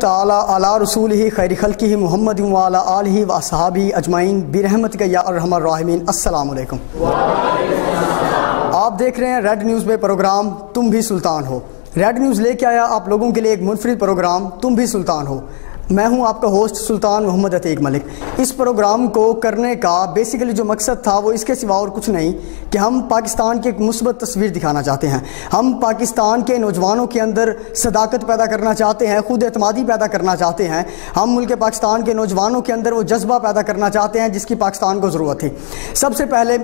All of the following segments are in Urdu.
تعالی علی رسولہ خیر خلقہ محمد وعلی آلہ و اصحابہ اجمعین برحمتک یا ارحم الراحمین۔ السلام علیکم۔ آپ دیکھ رہے ہیں ریڈ نیوز پہ پروگرام تم بھی سلطان ہو۔ ریڈ نیوز لے کے آیا آپ لوگوں کے لیے ایک منفرد پروگرام تم بھی سلطان ہو۔ میں ہوں آپ کا ہوسٹ سلطان محمد عتیق ملک۔ اس پروگرام کو کرنے کا بیسیکلی جو مقصد تھا وہ اس کے سوا اور کچھ نہیں کہ ہم پاکستان کی ایک مثبت تصویر دکھانا چاہتے ہیں۔ ہم پاکستان کے نوجوانوں کے اندر صداقت پیدا کرنا چاہتے ہیں، خود اعتمادی پیدا کرنا چاہتے ہیں۔ ہم ملک پاکستان کے نوجوانوں کے اندر وہ جذبہ پیدا کرنا چاہتے ہیں جس کی پاکستان کو ضرورت ہے۔ سب سے پہلے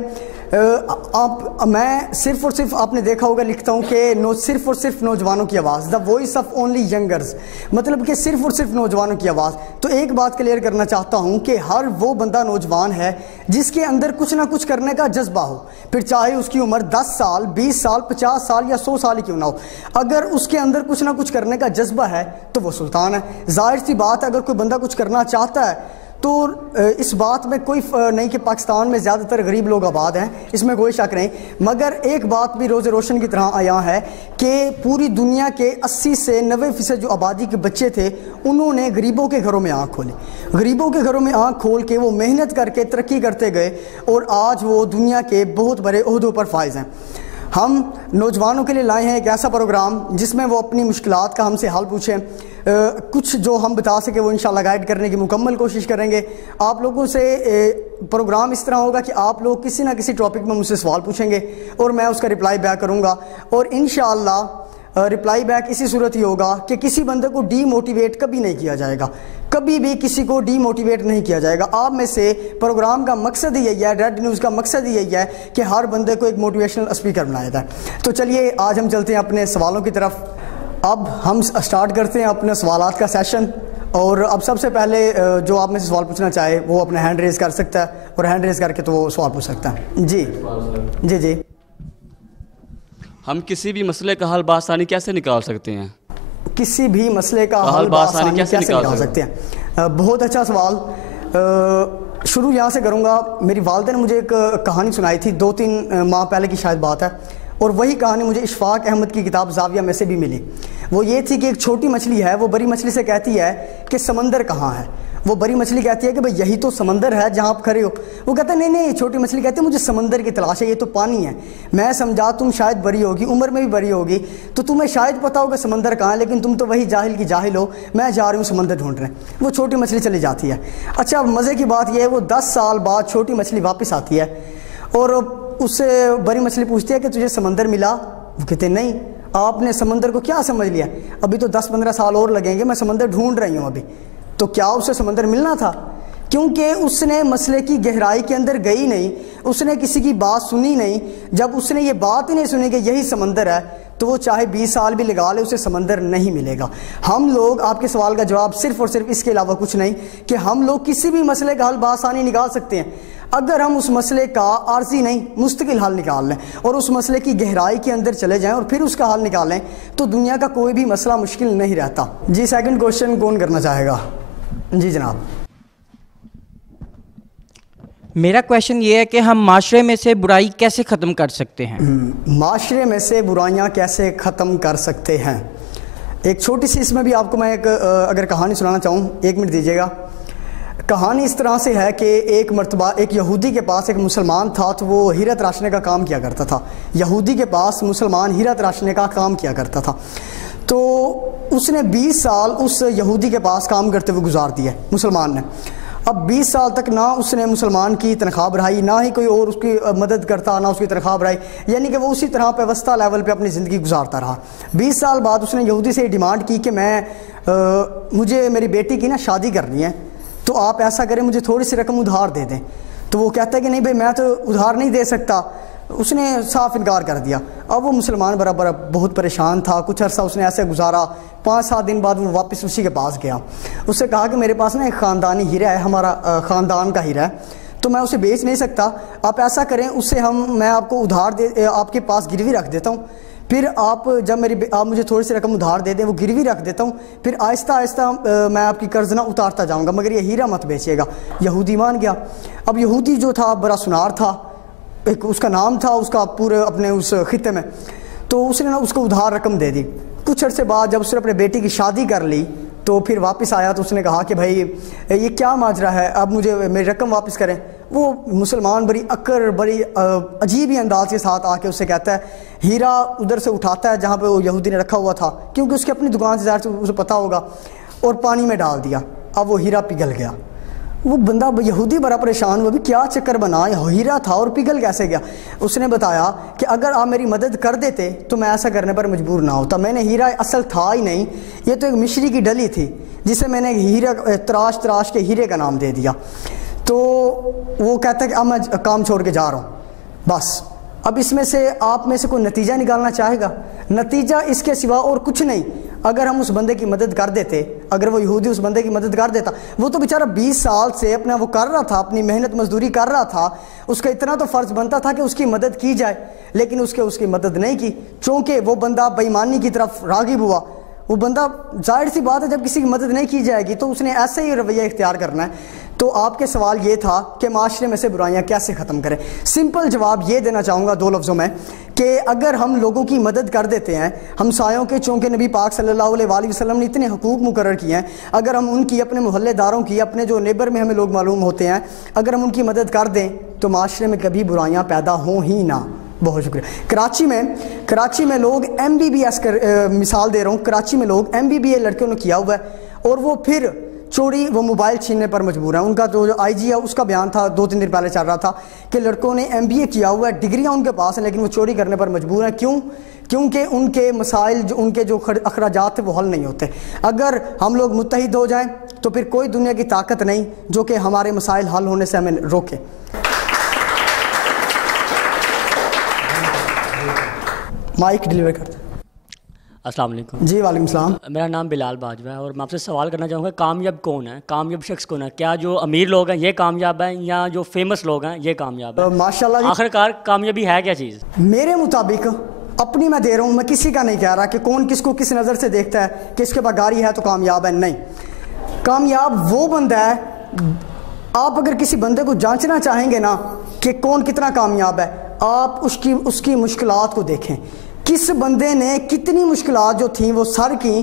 میں صرف اور صرف آپ نے دیکھا ہوگا لکھتا ہوں کہ صرف اور صرف نوجوانوں کی آواز، دا وائس آف اونلی ینگرز، مطلب کہ صرف اور صرف نوجوانوں کی آواز۔ تو ایک بات کلیئر کرنا چاہتا ہوں کہ ہر وہ بندہ نوجوان ہے جس کے اندر کچھ نہ کچھ کرنے کا جذبہ ہو، پھر چاہے اس کی عمر 10 سال 20 سال 50 سال یا 100 سال ہی کیوں نہ ہو، اگر اس کے اندر کچھ نہ کچھ کرنے کا جذبہ ہے تو وہ سلطان ہے۔ ظاہر سی بات ہے اگر کوئی بندہ کچھ کرنا چاہتا ہے تو اس بات میں کوئی نہیں کہ پاکستان میں زیادہ تر غریب لوگ آباد ہیں، اس میں کوئی شک نہیں، مگر ایک بات بھی روز روشن کی طرح آیا ہے کہ پوری دنیا کے 80 سے 90% جو آبادی کے بچے تھے انہوں نے غریبوں کے گھروں میں آنکھ کھولی، غریبوں کے گھروں میں آنکھ کھول کے وہ محنت کر کے ترقی کرتے گئے اور آج وہ دنیا کے بہت بڑے عہدوں پر فائز ہیں۔ ہم نوجوانوں کے لیے لائے ہیں ایک ایسا پروگرام جس میں وہ اپنی مشکلات کا ہم سے حل پوچھیں، کچھ جو ہم بتا سکیں وہ انشاءاللہ گائیڈ کرنے کی مکمل کوشش کریں گے۔ آپ لوگوں سے پروگرام اس طرح ہوگا کہ آپ لوگ کسی نہ کسی ٹاپک میں مجھ سے سوال پوچھیں گے اور میں اس کا رپلائی بیک کروں گا، اور انشاءاللہ رپلائی بیک اسی صورت ہی ہوگا کہ کسی بندے کو ڈی موٹیویٹ کبھی نہیں کیا جائے گا، کبھی بھی کسی کو ڈی موٹیویٹ نہیں کیا جائے گا۔ آپ میں سے پروگرام کا مقصد ہی یہی ہے، ریڈ نیوز کا مقصد ہی یہی ہے کہ ہر بندے کو ایک موٹیویشنل اسپیکر بنایا جائے۔ تو چلیے آج ہم چلتے ہیں اپنے سوالوں کی طرف۔ اب ہم اسٹارٹ کرتے ہیں اپنے سوالات کا سیشن، اور اب سب سے پہلے جو آپ میں سے سوال پوچھنا چاہے وہ اپنا ہینڈ ریز کر سکتا ہے، اور ہینڈ ریز کر کے تو وہ سوال پوچھ سکتا ہے۔ جی جی جی۔ ہم کسی بھی مسئلے کا حل بآسانی کیسے نکال سکتے ہیں؟ کسی بھی مسئلے کا حل بآسانی کیسے نکال سکتے ہیں؟ بہت اچھا سوال۔ شروع یہاں سے کروں گا۔ میری والدہ نے مجھے ایک کہانی سنائی تھی 2-3 ماہ پہلے کی شاید بات ہے، اور وہی کہانی مجھے اشفاق احمد کی کتاب زاویہ میں سے بھی ملی۔ وہ یہ تھی کہ ایک چھوٹی مچھلی ہے، وہ بڑی مچھلی سے کہتی ہے کہ سمندر کہاں ہے؟ وہ بڑی مچھلی کہتی ہے کہ بھئی یہی تو سمندر ہے جہاں آپ کھڑے ہو۔ وہ کہتا ہے نہیں، چھوٹی مچھلی کہتی ہے مجھے سمندر کی تلاش ہے، یہ تو پانی ہے۔ میں سمجھا تم شاید بڑی ہوگی، عمر میں بھی بڑی ہوگی، تو تمہیں شاید پتا ہوگا سمندر کہاں ہے، لیکن تم تو وہی جاہل کی جاہل ہو، میں جا رہی ہوں سمندر ڈھونڈنے۔ وہ چھوٹی مچھلی چلی جاتی ہے۔ اچھا مزے کی بات یہ ہے وہ 10 سال بعد چھوٹی مچھلی واپس آتی ہے، اور اس سے بڑی مچھلی پوچھتی ہے کہ تجھے سمندر ملا؟ وہ کہتے ہیں نہیں، آپ نے سمندر کو کیا سمجھ لیا؟ ابھی تو 10-15 سال اور لگیں گے، میں سمندر ڈھونڈ رہی ہوں ابھی۔ تو کیا اسے سمندر ملنا تھا؟ کیونکہ اس نے مسئلے کی گہرائی کے اندر گئی نہیں، اس نے کسی کی بات سنی نہیں۔ جب اس نے یہ بات ہی نہیں سنی کہ یہی سمندر ہے تو وہ چاہے 20 سال بھی لگا لے اسے سمندر نہیں ملے گا۔ ہم لوگ، آپ کے سوال کا جواب صرف اور صرف اس کے علاوہ کچھ نہیں کہ ہم لوگ کسی بھی مسئلے کا حل بآسانی نکال سکتے ہیں اگر ہم اس مسئلے کا عارضی نہیں مستقل حل نکال لیں اور اس مسئلے کی گہرائی کے اندر چلے جائیں اور پھر اس کا حل نکالیں تو دنیا کا کوئی بھی مسئلہ مشکل نہیں رہتا۔ جی سیکنڈ کوشچن کون کرنا چاہے گا؟ جی جناب۔ میرا کویشچن یہ ہے کہ ہم معاشرے میں سے برائی کیسے ختم کر سکتے ہیں؟ معاشرے میں سے برائیاں کیسے ختم کر سکتے ہیں؟ ایک چھوٹی سی اس میں بھی آپ کو میں ایک اگر کہانی سنانا چاہوں، 1 منٹ دیجیے گا۔ کہانی اس طرح سے ہے کہ ایک مرتبہ ایک یہودی کے پاس ایک مسلمان تھا، تو وہ ہیرا تراشنے کا کام کیا کرتا تھا۔ یہودی کے پاس مسلمان ہیرا تراشنے کا کام کیا کرتا تھا، تو اس نے 20 سال اس یہودی کے پاس کام کرتے ہوئے گزار دیا مسلمان نے۔ اب 20 سال تک نہ اس نے مسلمان کی تنخواہ بڑھائی، نہ ہی کوئی اور اس کی مدد کرتا، نہ اس کی تنخواہ بڑھائی، یعنی کہ وہ اسی طرح پہ وسطی لیول پہ اپنی زندگی گزارتا رہا۔ 20 سال بعد اس نے یہودی سے ڈیمانڈ کی کہ مجھے میری بیٹی کی نا شادی کرنی ہے، تو آپ ایسا کریں مجھے تھوڑی سی رقم ادھار دے دیں۔ تو وہ کہتا ہے کہ نہیں بھائی میں تو ادھار نہیں دے سکتا، اس نے صاف انکار کر دیا۔ اب وہ مسلمان برابر بہت پریشان تھا، کچھ عرصہ اس نے ایسے گزارا۔ 5-7 دن بعد وہ واپس اسی کے پاس گیا، اس سے کہا کہ میرے پاس نا ایک خاندانی ہیرا ہے، ہمارا خاندان کا ہیرا ہے، تو میں اسے بیچ نہیں سکتا، آپ ایسا کریں اس سے میں آپ کو ادھار آپ کے پاس گروی رکھ دیتا ہوں، پھر آپ جب آپ مجھے تھوڑی سی رقم ادھار دے دیں، وہ گروی رکھ دیتا ہوں، پھر آہستہ آہستہ میں آپ کی قرض نہ اتارتا جاؤں گا، مگر یہ ہیرا مت بیچیے گا۔ یہودی مان گیا۔ اب یہودی جو تھا بڑا سنار تھا، ایک اس کا نام تھا اس کا پورے اپنے اس خطے میں، تو اس نے نا اس کو ادھار رقم دے دی۔ کچھ عرصے بعد جب اس نے اپنے بیٹی کی شادی کر لی تو پھر واپس آیا تو اس نے کہا کہ بھائی یہ کیا ماجرا ہے, اب مجھے میری رقم واپس کریں. وہ مسلمان بڑی اکڑ بڑی عجیب ہی انداز کے ساتھ آ کے اس سے کہتا ہے, ہیرا ادھر سے اٹھاتا ہے جہاں پہ وہ یہودی نے رکھا ہوا تھا, کیونکہ اس کی اپنی دکان سے ظاہر سے اسے پتہ ہوگا, اور پانی میں ڈال دیا. اب وہ ہیرا پگھل گیا. وہ بندہ یہودی بڑا پریشان ہوا, بھی کیا چکر بنا, ہیرا تھا اور پگھل کیسے گیا. اس نے بتایا کہ اگر آپ میری مدد کر دیتے تو میں ایسا کرنے پر مجبور نہ ہوتا. میں نے ہیرا اصل تھا ہی نہیں, یہ تو ایک مشری کی ڈلی تھی جسے میں نے ہیرا تراش تراش کے ہیرے کا نام دے دیا. تو وہ کہتا ہے کہ اب میں کام چھوڑ کے جا رہا ہوں بس. اب اس میں سے آپ میں سے کوئی نتیجہ نکالنا چاہے گا؟ نتیجہ اس کے سوا اور کچھ نہیں. اگر ہم اس بندے کی مدد کر دیتے, اگر وہ یہودی اس بندے کی مدد کر دیتا, وہ تو بیچارہ 20 سال سے اپنا وہ کر رہا تھا, اپنی محنت مزدوری کر رہا تھا, اس کا اتنا تو فرض بنتا تھا کہ اس کی مدد کی جائے, لیکن اس کی مدد نہیں کی. چونکہ وہ بندہ بے ایمانی کی طرف راغب ہوا. وہ بندہ ظاہر سی بات ہے جب کسی کی مدد نہیں کی جائے گی تو اس نے ایسے ہی رویہ اختیار کرنا ہے. تو آپ کے سوال یہ تھا کہ معاشرے میں سے برائیاں کیسے ختم کریں. سمپل جواب یہ دینا چاہوں گا 2 لفظوں میں کہ اگر ہم لوگوں کی مدد کر دیتے ہیں, ہمسایوں کے, چونکہ نبی پاک صلی اللہ علیہ وآلہ وسلم نے اتنے حقوق مقرر کیے ہیں, اگر ہم ان کی, اپنے محلے داروں کی, اپنے جو نیبر میں ہمیں لوگ معلوم ہوتے ہیں, اگر ہم ان کی مدد کر دیں تو معاشرے میں کبھی برائیاں پیدا ہوں ہی نہ. بہت شکریہ. کراچی میں لوگ MBBS مثال دے رہا ہوں, کراچی میں لوگ MBBA لڑکیوں نے کیا ہوا ہے اور وہ پھر چوری وہ موبائل چھیننے پر مجبور ہیں. ان کا جو IG ہے اس کا بیان تھا 2-3 دن پہلے چل رہا تھا کہ لڑکوں نے MBA کیا ہوا ہے, ڈگریاں ان کے پاس ہیں, لیکن وہ چوری کرنے پر مجبور ہیں. کیوں؟ کیونکہ ان کے مسائل, جو ان کے جو اخراجات تھے وہ حل نہیں ہوتے. اگر ہم لوگ متحد ہو جائیں تو پھر کوئی دنیا کی طاقت نہیں جو کہ ہمارے مسائل حل ہونے سے ہمیں روکے. مائک ڈیلیور کرتے. السلام علیکم. جی وعلیکم السلام. میرا نام بلال باجوہ ہے اور میں آپ سے سوال کرنا چاہوں گا, کامیاب کون ہے, کامیاب شخص کون ہے؟ کیا جو امیر لوگ ہیں یہ کامیاب ہیں یا جو فیمس لوگ ہیں یہ کامیاب ہیں؟ ماشاءاللہ. آخر کار کامیابی ہے کیا چیز؟ میرے مطابق اپنی میں دے رہا ہوں, میں کسی کا نہیں کہہ رہا کہ کون کس کو کس نظر سے دیکھتا ہے کہ اس کے پاس گاڑی ہے تو کامیاب ہے. نہیں, کامیاب وہ بندہ ہے, آپ اگر کسی بندے کو جانچنا چاہیں گے نا کہ کون کتنا کامیاب ہے, آپ اس کی مشکلات کو دیکھیں. کس بندے نے کتنی مشکلات جو تھیں وہ سر کیں,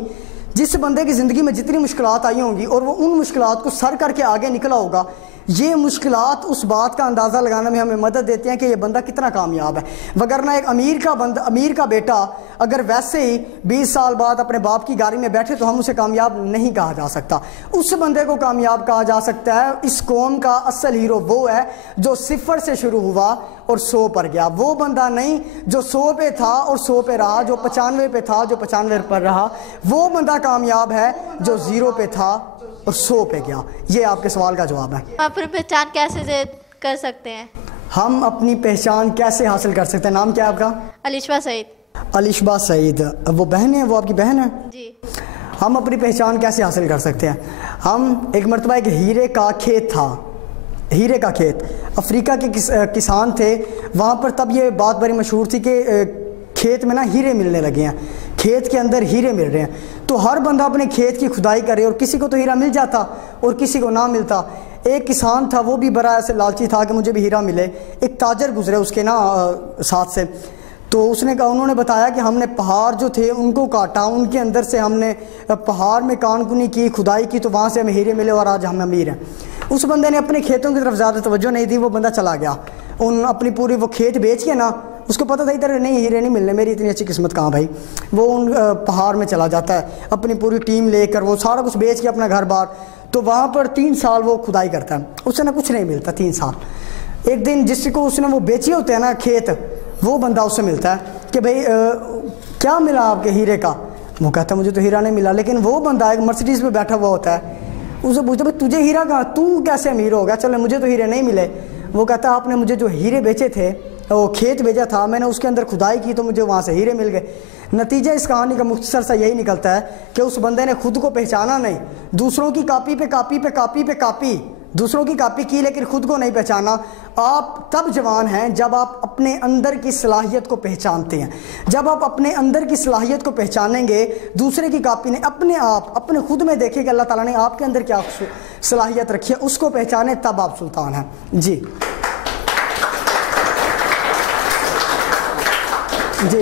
جس بندے کی زندگی میں جتنی مشکلات آئی ہوں گی اور وہ ان مشکلات کو سر کر کے آگے نکلا ہوگا, یہ مشکلات اس بات کا اندازہ لگانے میں ہمیں مدد دیتے ہیں کہ یہ بندہ کتنا کامیاب ہے. وگرنہ ایک امیر کا بیٹا اگر ویسے ہی 20 سال بعد اپنے باپ کی گاڑی میں بیٹھے تو ہم اسے کامیاب نہیں کہا جا سکتا. اس بندے کو کامیاب کہا جا سکتا ہے. اس قوم کا اصل ہیرو وہ ہے جو 0 سے شروع ہوا اور 100 پر گیا. وہ بندہ نہیں جو 100 پہ تھا اور 100 پہ رہا, جو 95 پہ تھا جو 95 پر رہا. وہ بندہ کامیاب ہے جو 0 پہ تھا اور 100 پہ گیا. یہ آپ کے سوال کا جواب ہے. اپنی پہچان کیسے کر سکتے ہیں؟ ہم اپنی پہچان کیسے حاصل کر سکتے ہیں؟ نام کیا ہے آپ کا؟ علیشبہ سعید. علیشبہ سعید, وہ بہن ہے, وہ آپ کی بہن ہے؟ جی. ہم اپنی پہچان کیسے حاصل کر سکتے ہیں؟ ہم ایک مرتبہ ایک ہیرے کا کھیت تھا, ہیرے کا کھیت, افریقہ کے کسان تھے وہاں پر. تب یہ بات بڑی مشہور تھی کہ کھیت میں نا ہیرے ملنے لگے ہیں, کھیت کے اندر ہیرے مل رہے ہیں. تو ہر بندہ اپنے کھیت کی کھدائی کرے اور کسی کو تو ہیرا مل جاتا اور کسی کو نہ ملتا. ایک کسان تھا وہ بھی بڑا ایسے لالچی تھا کہ مجھے بھی ہیرا ملے. ایک تاجر گزرے اس کے نا ساتھ سے, تو اس نے کہا, انہوں نے بتایا کہ ہم نے پہاڑ جو تھے ان کو کاٹا, ان کے اندر سے ہم نے پہاڑ میں کان کنی کی, کھدائی کی, تو وہاں سے ہمیں ہیرے ملے اور آج ہم امیر ہیں. اس بندے نے اپنے کھیتوں کی طرف زیادہ توجہ نہیں دی, وہ بندہ چلا گیا. اپنی پوری وہ کھیت بیچ کے نا, اس کو پتہ تھا ادھر نہیں ہیرے نہیں ملنے, میری اتنی اچھی قسمت کہاں بھائی. وہ ان پہاڑ میں چلا جاتا ہے اپنی پوری ٹیم لے کر, وہ سارا کچھ بیچ کے اپنا گھر بار. تو وہاں پر 3 سال وہ کھدائی کرتا ہے, اس سے نا کچھ نہیں ملتا 3 سال. ایک دن جس کو اس نے وہ بیچے ہوتے ہیں نا کھیت, وہ بندہ اس سے ملتا ہے کہ بھائی کیا ملا آپ کے ہیرے کا؟ وہ کہتا ہے مجھے تو ہیرا نہیں ملا. لیکن وہ بندہ ایک مرسیڈیز پہ بیٹھا ہوا ہوتا ہے, اسے پوچھتا بھائی تجھے ہیرا کہاں, تو کیسے امیر ہو گیا؟ چلو مجھے تو ہیرے نہیں ملے. وہ کہتا ہے آپ نے مجھے جو ہیرے بیچے تھے, وہ کھیت بیچا تھا, میں نے اس کے اندر کھدائی کی تو مجھے وہاں سے ہیرے مل گئے. نتیجہ اس کہانی کا مختصر سا یہی نکلتا ہے کہ اس بندے نے خود کو پہچانا نہیں, دوسروں کی کاپی پہ کاپی پہ کاپی پہ کاپی, دوسروں کی کاپی کی لیکن خود کو نہیں پہچانا. آپ تب جوان ہیں جب آپ اپنے اندر کی صلاحیت کو پہچانتے ہیں. جب آپ اپنے اندر کی صلاحیت کو پہچانیں گے, دوسرے کی کاپی نہیں, اپنے آپ اپنے خود میں دیکھیں کہ اللہ تعالیٰ نے آپ کے اندر کیا صلاحیت رکھی ہے, اس کو پہچانیں, تب آپ سلطان ہیں. جی جی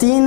3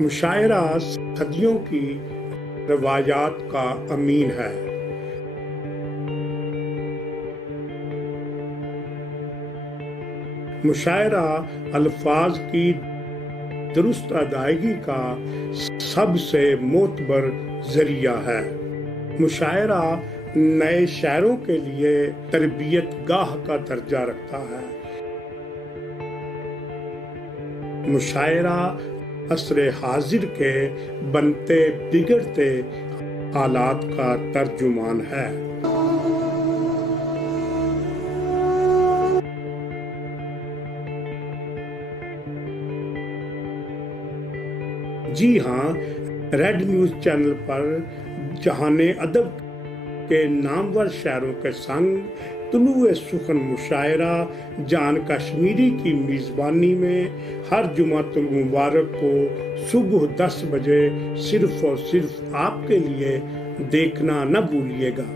مشاعرہ صدیوں کی روایات کا امین ہے. مشاعرہ الفاظ کی درست ادائیگی کا سب سے معتبر ذریعہ ہے. مشاعرہ نئے شاعروں کے لیے تربیت گاہ کا درجہ رکھتا ہے. مشاعرہ عصر حاضر کے بنتے بگڑتے حالات کا ترجمان ہے. جی ہاں، ریڈ نیوز چینل پر جہان ادب کے نامور شاعروں کے سنگ طلوع سخن مشاعرہ جان کشمیری کی میزبانی میں ہر جمعۃ المبارک کو صبح 10 بجے صرف اور صرف آپ کے لیے دیکھنا نہ بھولیے گا.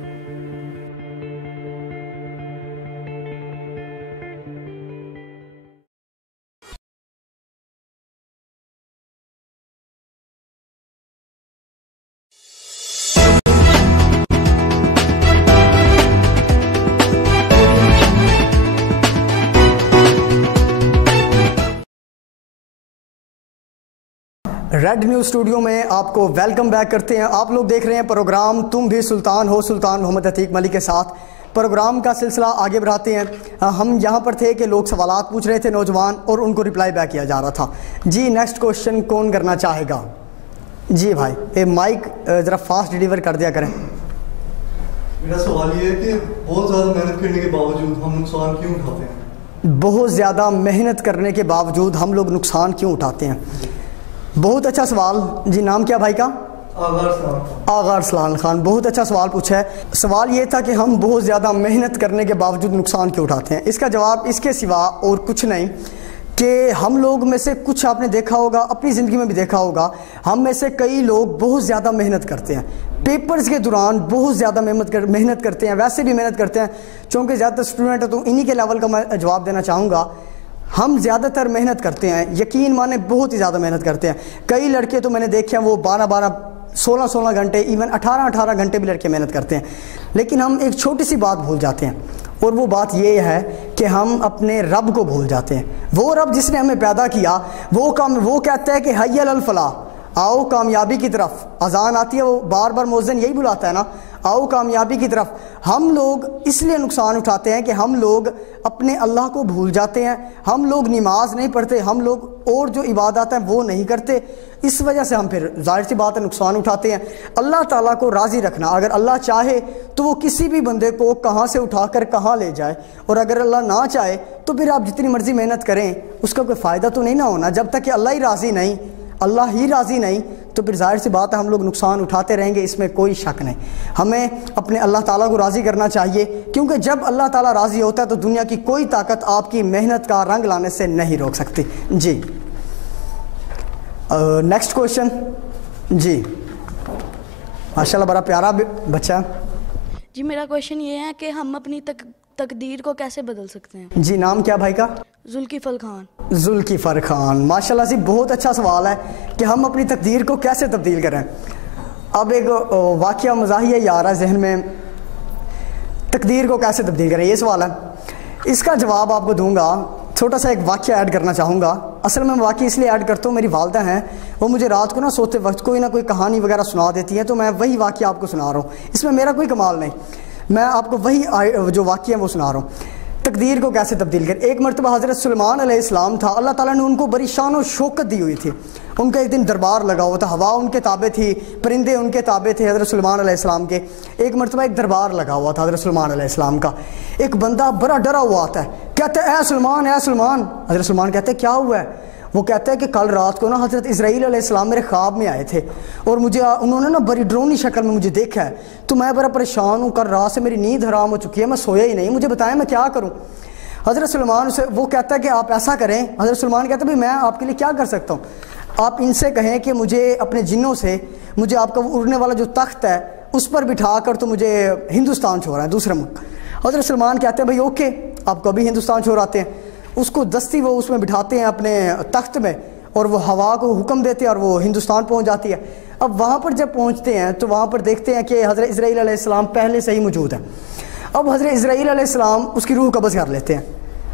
ریڈ نیوز اسٹوڈیو میں آپ کو ویلکم بیک کرتے ہیں. آپ لوگ دیکھ رہے ہیں پروگرام تم بھی سلطان ہو، سلطان محمد عتیق ملک کے ساتھ. پروگرام کا سلسلہ آگے بڑھاتے ہیں. ہم یہاں پر تھے کہ لوگ سوالات پوچھ رہے تھے نوجوان، اور ان کو رپلائی بیک کیا جا رہا تھا. جی نیکسٹ کوشچن کون کرنا چاہے گا؟ جی بھائی یہ مائک ذرا فاسٹ ڈیلیور کر دیا کریں. میرا سوال یہ ہے کہ بہت زیادہ محنت کرنے کے باوجود ہم نقصان کیوں اٹھاتے ہیں؟ بہت زیادہ محنت کرنے کے باوجود ہم لوگ نقصان کیوں اٹھاتے ہیں؟ بہت اچھا سوال. جی نام کیا بھائی کا؟ آغا ارسلان خان. بہت اچھا سوال پوچھا ہے. سوال یہ تھا کہ ہم بہت زیادہ محنت کرنے کے باوجود نقصان کیوں اٹھاتے ہیں. اس کا جواب اس کے سوا اور کچھ نہیں کہ ہم لوگ میں سے کچھ آپ نے دیکھا ہوگا، اپنی زندگی میں بھی دیکھا ہوگا، ہم میں سے کئی لوگ بہت زیادہ محنت کرتے ہیں. پیپرز کے دوران بہت زیادہ محنت کرتے ہیں، ویسے بھی محنت کرتے ہیں. چونکہ زیادہ تر اسٹوڈنٹ ہے تو انہی کے لیول کا میں جواب دینا چاہوں گا. ہم زیادہ تر محنت کرتے ہیں، یقین مانے بہت ہی زیادہ محنت کرتے ہیں. کئی لڑکے تو میں نے دیکھے ہیں وہ 12 16 گھنٹے، ایون 18 گھنٹے بھی لڑکے محنت کرتے ہیں. لیکن ہم ایک چھوٹی سی بات بھول جاتے ہیں، اور وہ بات یہ ہے کہ ہم اپنے رب کو بھول جاتے ہیں. وہ رب جس نے ہمیں پیدا کیا، وہ کہتا ہے کہ حی علی الفلاح، آؤ کامیابی کی طرف. اذان آتی ہے، وہ بار بار مؤذن یہی بلاتا ہے نا، آؤ کامیابی کی طرف. ہم لوگ اس لیے نقصان اٹھاتے ہیں کہ ہم لوگ اپنے اللہ کو بھول جاتے ہیں. ہم لوگ نماز نہیں پڑھتے، ہم لوگ اور جو عبادات ہیں وہ نہیں کرتے. اس وجہ سے ہم پھر ظاہر سی بات ہے نقصان اٹھاتے ہیں. اللہ تعالیٰ کو راضی رکھنا، اگر اللہ چاہے تو وہ کسی بھی بندے کو کہاں سے اٹھا کر کہاں لے جائے، اور اگر اللہ نہ چاہے تو پھر آپ جتنی مرضی محنت کریں اس کا کوئی فائدہ تو نہیں نہ ہونا. جب تک کہ اللہ ہی راضی نہیں تو پھر ظاہر سی بات ہے ہم لوگ نقصان اٹھاتے رہیں گے. اس میں کوئی شک نہیں. ہمیں اپنے اللہ تعالیٰ کو راضی کرنا چاہیے، کیونکہ جب اللہ تعالیٰ راضی ہوتا ہے تو دنیا کی کوئی طاقت آپ کی محنت کا رنگ لانے سے نہیں روک سکتی. جی نیکسٹ کوشچن. جی ماشاءاللہ بڑا پیارا بچہ. جی میرا کوشچن یہ ہے کہ ہم اپنی تقدیر کو کیسے بدل سکتے ہیں؟ جی نام کیا بھائی کا؟ ذوالکفل خان. ذوالکفل خان ماشاءاللہ سے بہت اچھا سوال ہے کہ ہم اپنی تقدیر کو کیسے تبدیل کریں. اب ایک واقعہ مزاحیہ یہ آ رہا ہے ذہن میں، تقدیر کو کیسے تبدیل کریں، یہ سوال ہے. اس کا جواب آپ کو دوں گا. چھوٹا سا ایک واقعہ ایڈ کرنا چاہوں گا. اصل میں واقعہ اس لیے ایڈ کرتا ہوں، میری والدہ ہیں، وہ مجھے رات کو سوتے وقت کوئی نہ کوئی کہانی وغیرہ سنا دیتی ہیں، تو میں وہی واقعہ آپ کو سنا رہا ہوں. اس میں میرا کوئی کمال نہیں، میں آپ کو وہی جو واقعہ ہے وہ سنا رہا ہوں. تقدیر کو کیسے تبدیل کریں. ایک مرتبہ حضرت سلیمان علیہ السلام تھا، اللہ تعالیٰ نے ان کو بڑی شان و شوکت دی ہوئی تھی. ان کا ایک دن دربار لگا ہوا تھا، ہوا ان کے تابع تھی، پرندے ان کے تابع تھے حضرت سلیمان علیہ السلام کے. ایک مرتبہ ایک دربار لگا ہوا تھا حضرت سلیمان علیہ السلام کا. ایک بندہ بڑا ڈرا ہوا آتا ہے، کہتا ہے اے سلیمان اے سلیمان. حضرت سلیمان کہتے ہیں کیا ہوا ہے؟ وہ کہتا ہے کہ کل رات کو حضرت اسرائیل علیہ السلام میرے خواب میں آئے تھے، اور مجھے انہوں نے بڑی ڈرونی شکل میں مجھے دیکھا ہے، تو میں بڑا پریشان ہوں. کل رات سے میری نیند حرام ہو چکی ہے، میں سویا ہی نہیں، مجھے بتائیں میں کیا کروں. حضرت سلیمان سے وہ کہتا ہے کہ آپ ایسا کریں. حضرت سلیمان کہتا ہے میں آپ کے لیے کیا کر سکتا ہوں، آپ ان سے کہیں کہ مجھے اپنے جنوں سے مجھے آپ کا اڑنے والا جو تخت ہے اس پر بٹھا کر تو مجھے ہندوستان چھوڑا ہے، دوسرے ملک. حضرت سلیمان کہتے ہیں بھائی اوکے، آپ کو ابھی ہندوستان چھوڑاتے ہیں. اس کو دستی وہ اس میں بٹھاتے ہیں اپنے تخت میں، اور وہ ہوا کو حکم دیتے ہیں اور وہ ہندوستان پہنچ جاتی ہے. اب وہاں پر جب پہنچتے ہیں تو وہاں پر دیکھتے ہیں کہ حضرت اسرائیل علیہ السلام پہلے سے ہی موجود ہے. اب حضرت اسرائیل علیہ السلام اس کی روح قبض کر لیتے ہیں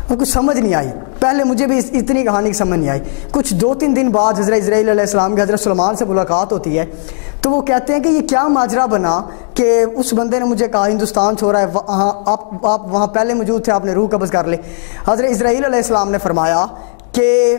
اور کچھ سمجھ نہیں آئی. پہلے مجھے بھی اتنی کہانی کی سمجھ نہیں آئی. کچھ 2-3 دن بعد حضرت اسرائیل علیہ السلام کی حضرت سلیمان سے ملاقات ہوتی ہے تو وہ کہتے ہیں کہ یہ کیا ماجرا بنا کہ اس بندے نے مجھے کہا ہندوستان چھوڑا ہے, آپ وہاں پہلے موجود تھے, آپ نے روح قبض کر لی. حضرت اسرائیل علیہ السلام نے فرمایا کہ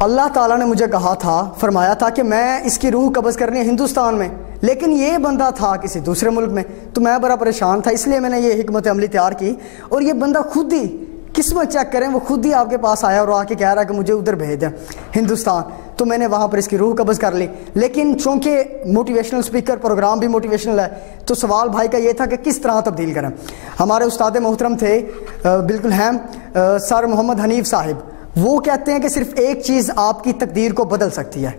اللہ تعالیٰ نے مجھے کہا تھا, فرمایا تھا کہ میں اس کی روح قبض کرنی ہے ہندوستان میں, لیکن یہ بندہ تھا کسی دوسرے ملک میں, تو میں بڑا پریشان تھا, اس لیے میں نے یہ حکمت عملی تیار کی. اور یہ بندہ خود ہی, قسمت چیک کریں, وہ خود ہی آپ کے پاس آیا اور آ کے کہہ رہا ہے کہ مجھے ادھر بھیج دیں ہندوستان. تو میں نے وہاں پر اس کی روح قبض کر لی. لیکن چونکہ موٹیویشنل اسپیکر پروگرام بھی موٹیویشنل ہے تو سوال بھائی کا یہ تھا کہ کس طرح تبدیل کریں. ہمارے استاد محترم تھے بالکل ہیں سر محمد حنیف صاحب, وہ کہتے ہیں کہ صرف ایک چیز آپ کی تقدیر کو بدل سکتی ہے,